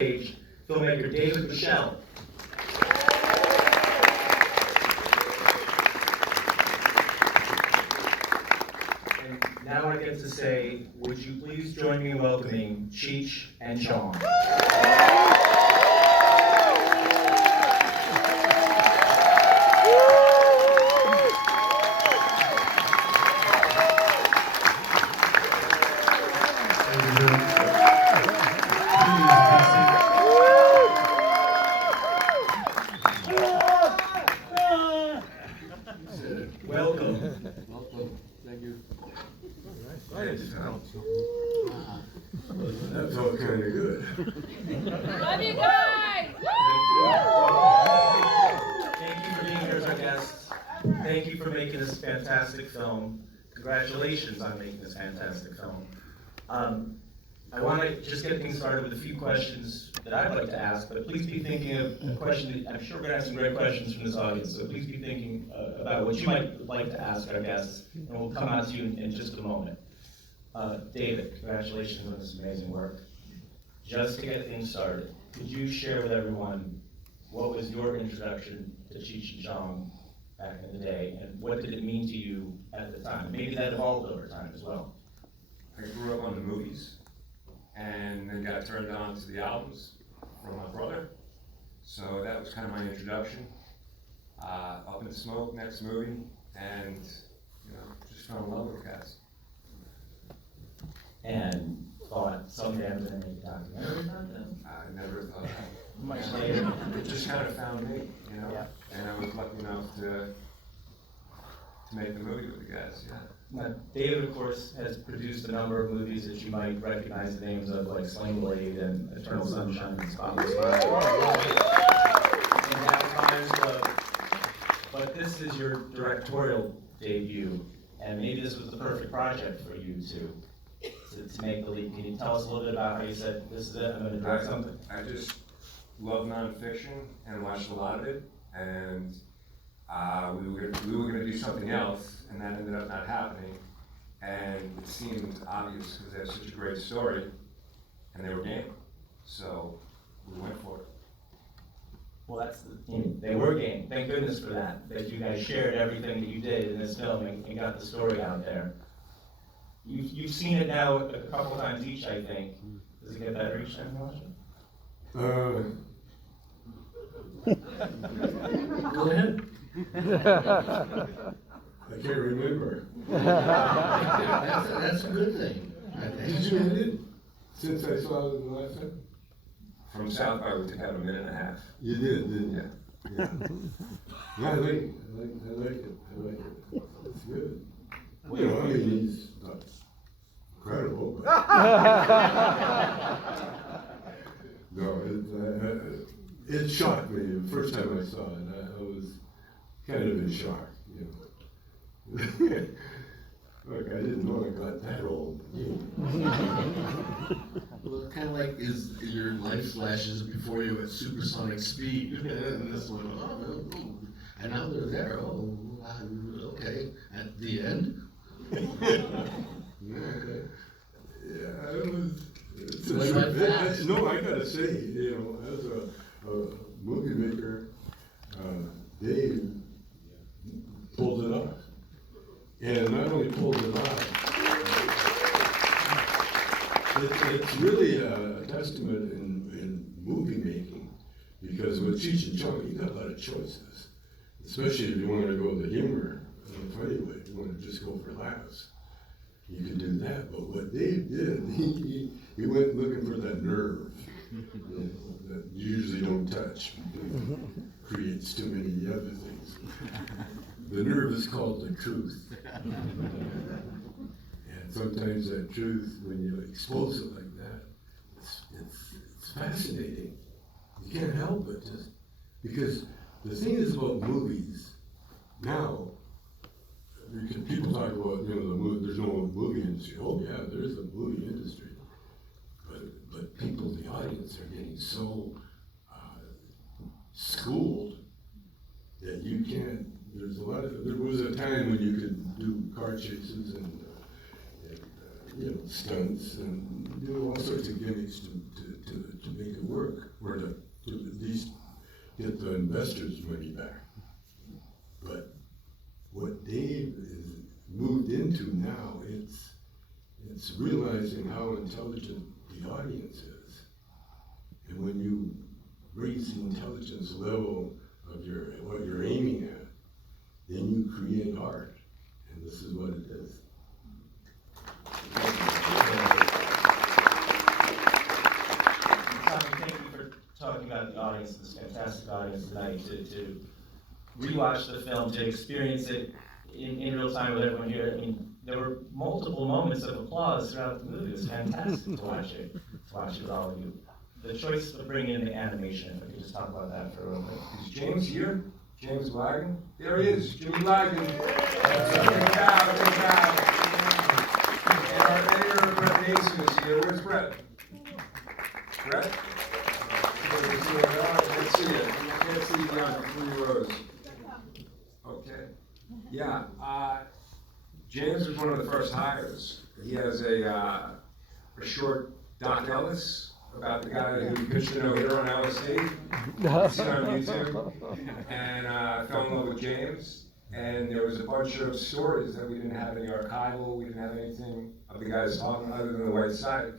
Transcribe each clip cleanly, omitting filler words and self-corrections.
Stage, filmmaker David Bushell. And now I get to say, would you please join me in welcoming CHEECH and Chong. Welcome. Welcome. Thank you. That felt kind of good. Love you guys! Thank you for being here as our guests. Thank you for making this fantastic film. Congratulations on making this fantastic film. I want to just get things started with a few questions that I'd like to ask, but please be thinking of a question that I'm sure we're going to have some great questions from this audience, so please be thinking about what you might like to ask our guests, and we'll come out to you in just a moment. David, congratulations on this amazing work. Just to get things started, could you share with everyone what was your introduction to Cheech and Chong back in the day, and what did it mean to you at the time? Maybe that evolved over time as well. I grew up on the movies, and then got turned on to the albums from my brother. So that was kind of my introduction. Up in Smoke, next movie, and just fell in love with the cast. And thought someday I'm going to make a documentary about them? I never thought that. Much later. It just kind of found me, Yeah. And I was lucky enough to make the movie with the guys, yeah. Now, David, of course, has produced a number of movies that you might recognize the names of, like Sling Blade and Eternal Sunshine and Spotless Mind. And now Times Club. But this is your directorial debut, and maybe this was the perfect project for you to make the leap. Can you tell us a little bit about how you said, this is it, I'm going to direct something? I just love nonfiction and watched a lot of it, and we were going to do something else, and that ended up not happening. And it seemed obvious because they have such a great story, and they were game. So we went for it. Well, they were game. Thank goodness for that you guys shared everything that you did in this film and got the story out there. You've seen it now a couple times each, I think. Does it get better each time you watch it? Go ahead. I can't remember. That's a good thing, I think. Did you end it since I saw it the last time? From South by, we took out a minute and a half. You did, didn't you? Yeah. Yeah, I like it. I like it. It's good. Well, I mean, he's not incredible, but no, it shocked me the first time I saw it. I was kind of in shock, Look, I didn't know I got that old. Well, it's kind of like your life flashes before you at supersonic speed. And this one, and now they're there. Oh, okay. At the end? Okay. Yeah, it was. No, I gotta say, as a movie maker, Dave pulled it off. And not only pulled it off, it's really a testament in movie making, because with Cheech and Chong, you got a lot of choices, especially if you want to go the humor in a funny way. If you want to just go for laughs, you can do that. But what Dave did, he went looking for that nerve that you usually don't touch, because it creates too many other things. The nerve is called the truth. And sometimes that truth, when you expose it like that, it's fascinating. You can't help it, just because the thing is about movies now. People talk about there's no movie industry. Oh yeah, there's a movie industry, but people, the audience, are getting so schooled that you can't. There was a time when you could do car chases and stunts and do all sorts of gimmicks to make it work, or to at least get the investors' money back. But what Dave is moved into now, it's realizing how intelligent the audience is. And when you raise the intelligence level of what you're aiming at, then you create art. And this is what it is. Tommy, thank you for talking about the audience, this fantastic audience tonight, to rewatch the film, to experience it in real time with everyone here. I mean, there were multiple moments of applause throughout the movie. It was fantastic to watch it with all of you. The choice of bringing in the animation, if I could just talk about that for a little bit. Is James here? James Wagon? There he is, Jimmy Wagon. Good job, good job. And our editor, Brett Mason, is here. Where's Brett? Brett? Let's see it. Can't see you down 3 rows. Okay. Yeah. James was one of the first hires. He has a short Doc Ellis about the guy who pitched a no-hitter on LSD. It's on YouTube. And fell in love with James. And there was a bunch of stories that we didn't have any archival, we didn't have anything of the guys talking other than the White Psych.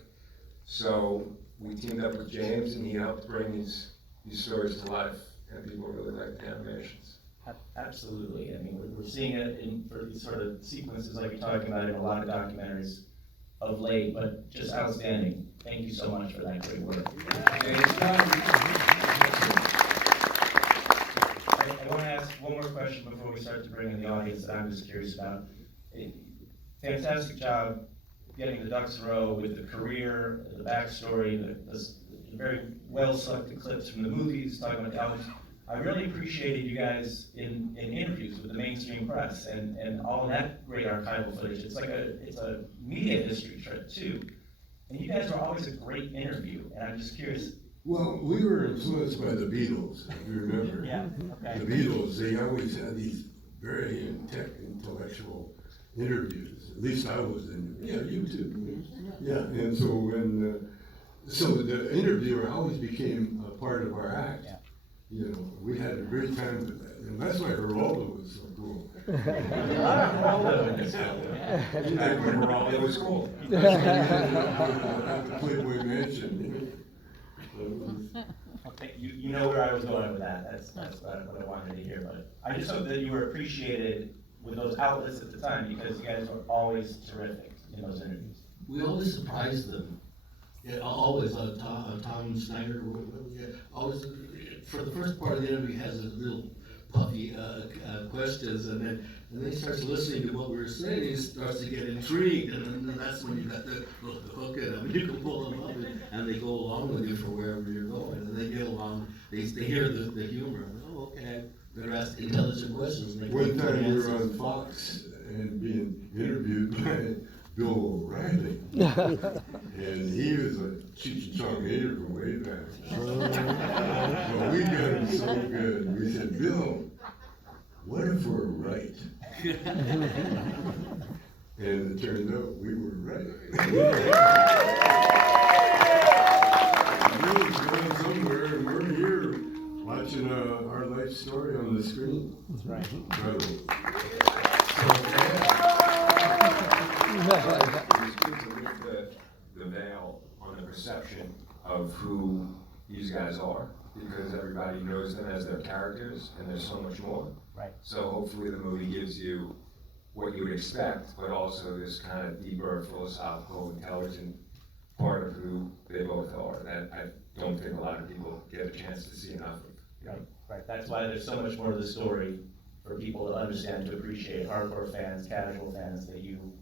So we teamed up with James, and he helped bring these stories to life, and people really liked the animations. Absolutely. I mean, we're seeing it for these sort of sequences like you're talking about in a lot of documentaries of late, but just outstanding. Thank you so much for that great work. I want to ask one more question before we start to bring in the audience that I'm just curious about. Fantastic job getting the ducks in a row with the career, the backstory, the very well-selected clips from the movies, talking about the albums. I really appreciated you guys in interviews with the mainstream press and all of that great archival footage. It's like it's a media history trip too. And you guys were always a great interview, and I'm just curious. Well, we were influenced by the Beatles, if you remember. Yeah, okay. The Beatles, they always had these very intellectual interviews. At least I was in. Yeah, you too. Yeah, and so so the interviewer always became a part of our act. Yeah. You know, we had a great time with that, and that's why Geraldo was so cool. Back when Geraldo was cool. The Playboy Mansion. Okay, you know where I was going with that. That's what I wanted to hear. But I just hope that you were appreciated with those outlets at the time, because you guys were always terrific in those interviews. We always surprise them. Yeah, always, Tom Snyder, always, for the first part of the interview, has a little puffy questions, and then he starts listening to what we were saying, he starts to get intrigued, and then that's when you got the hook in them. You can pull them up, and they go along with you for wherever you're going, and they get along, they hear the humor. Oh, okay, they're asking intelligent questions. One time we were on Fox and being interviewed by Bill O'Reilly, and he was a Cheech Chong hater from way back. But we got him so good. We said, Bill, what if we're right? And it turned out we were right. Bill's going somewhere, and we're here watching our life story on the screen. That's right. Incredible. It's good to lift the veil on the perception of who these guys are, because everybody knows them as their characters, and there's so much more. Right. So hopefully the movie gives you what you would expect, but also this kind of deeper, philosophical, intelligent part of who they both are that I don't think a lot of people get a chance to see enough of. Right, right. That's why there's so much more to the story for people to understand, to appreciate. Hardcore fans, casual fans, that you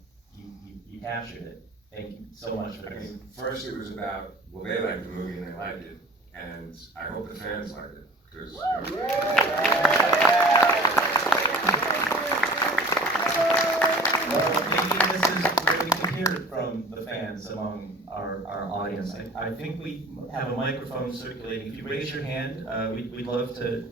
captured it. Thank you so much for I this. mean, first it was about, well, they liked the movie and they liked it, and I hope the fans liked it, because. Well, maybe this is where we can hear it from the fans among our audience. I think we have a microphone circulating. If you raise your hand, we'd love to